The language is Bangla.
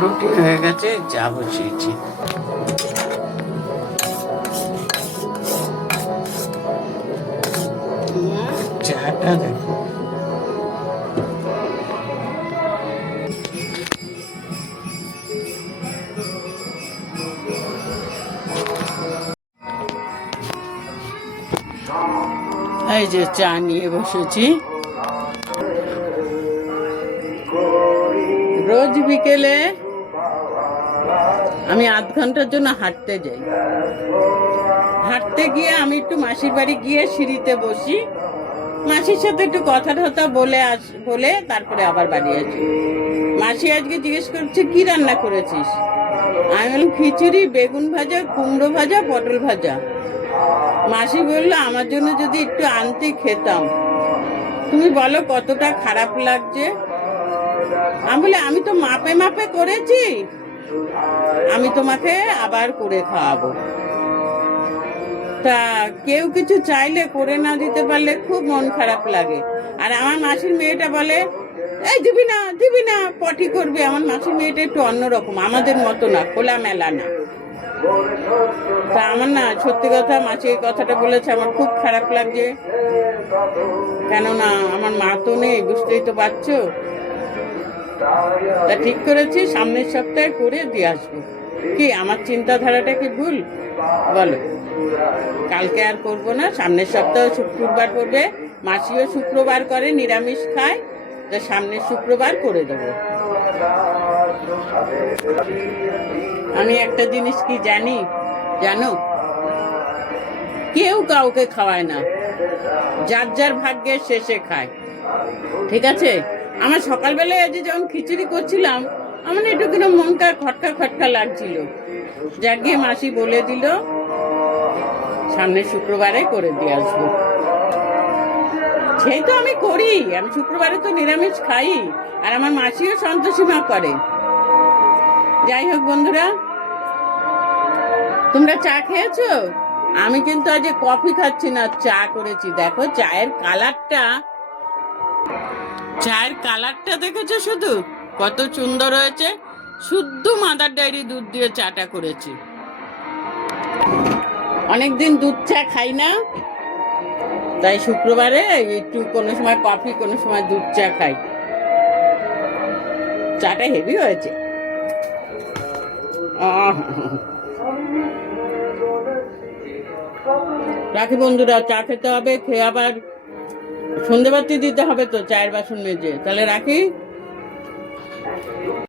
রুটি হয়ে গেছে যাব সেই চাটা দেখো। এই যে চা নিয়ে বসেছি। রোজ বিকেলে আমি আধ ঘণ্টার জন্য হাঁটতে যাই। হাঁটতে গিয়ে আমি একটু মাসির বাড়ি গিয়ে সিঁড়িতে বসি। মাসির সাথে একটু কথা টথা বলে আস, বলে তারপরে আবার বাড়ি আসি। মাসি আজকে জিজ্ঞেস করছে, কি রান্না করেছিস? আমি বললাম, খিচুড়ি, বেগুন ভাজা, কুমড়ো ভাজা, পটল ভাজা। মাসি বলল, আমার জন্য যদি একটু আনতে খেতাম। তুমি বলো কতটা খারাপ লাগছে? আমি বলে, আমি তো মাপে মাপে করেছি। আমি তোমাকে আবার করে খাওয়াবো। তা কেউ কিছু চাইলে করে না দিতে পারলে খুব মন খারাপ লাগে। আর আমার মাসির মেয়েটা বলে, এই দিবি না দিবি না, পটি করবে। আমার মাসির মেয়েটা একটু অন্যরকম, আমাদের মতো না খোলা মেলা না। তা আমার না, সত্যি কথা, মাসি এই কথাটা বলেছে, আমার খুব খারাপ লাগছে। কেননা আমার মা তো নেই, বুঝতেই তো পারছ। তা ঠিক করেছি, সামনের সপ্তাহে করে দিয়ে আসব। কি, আমার চিন্তাধারাটা কি ভুল? বলো। কালকে আর করব না, সামনের সপ্তাহে শুক্রবার করবে, মাসিও শুক্রবার করে, নিরামিষ খায়, তো সামনের শুক্রবার করে দেবো। আমি একটা জিনিস কি জানি, জানো? কেউ কাউকে খাওয়ায় না, যার যার ভাগ্যের শেষে খায়। ঠিক আছে? আমার সকালবেলায় আজ যখন খিচুড়ি করছিলাম আমার একটু কিনা মনটা খটকা খটকা লাগছিল। যাক গিয়ে মাসি বলে দিল, সামনের শুক্রবারে করে দিয়ে আসব। সেই তো আমি করি, আমি শুক্রবারে তো নিরামিষ খাই, আর আমার মাসিও সন্তোষীমা করে। যাই হোক বন্ধুরা, তোমরা চা খেয়েছো? আমি কিন্তু আজ কফি খাচ্ছি না, চা করেছি। দেখো, চায়ের কালারটা চায়ের কালারটা দেখেছ শুধু? কত সুন্দর হয়েছে। শুদ্ধ মাদার ডায়েরি দুধ দিয়ে চাটা করেছি। অনেকদিন দুধ চা খাই না। তাই শুক্রবারে একটু কোনো সময় কফি, কোনো সময় দুধ চা খাই। চাটা হেভি হয়েছে। রাখি বন্ধুরা, চা খেতে হবে, খেয়ে আবার সন্ধেবাতি দিতে হবে তো, চায়ের বাসন মেজে। তাহলে রাখি? Thank you.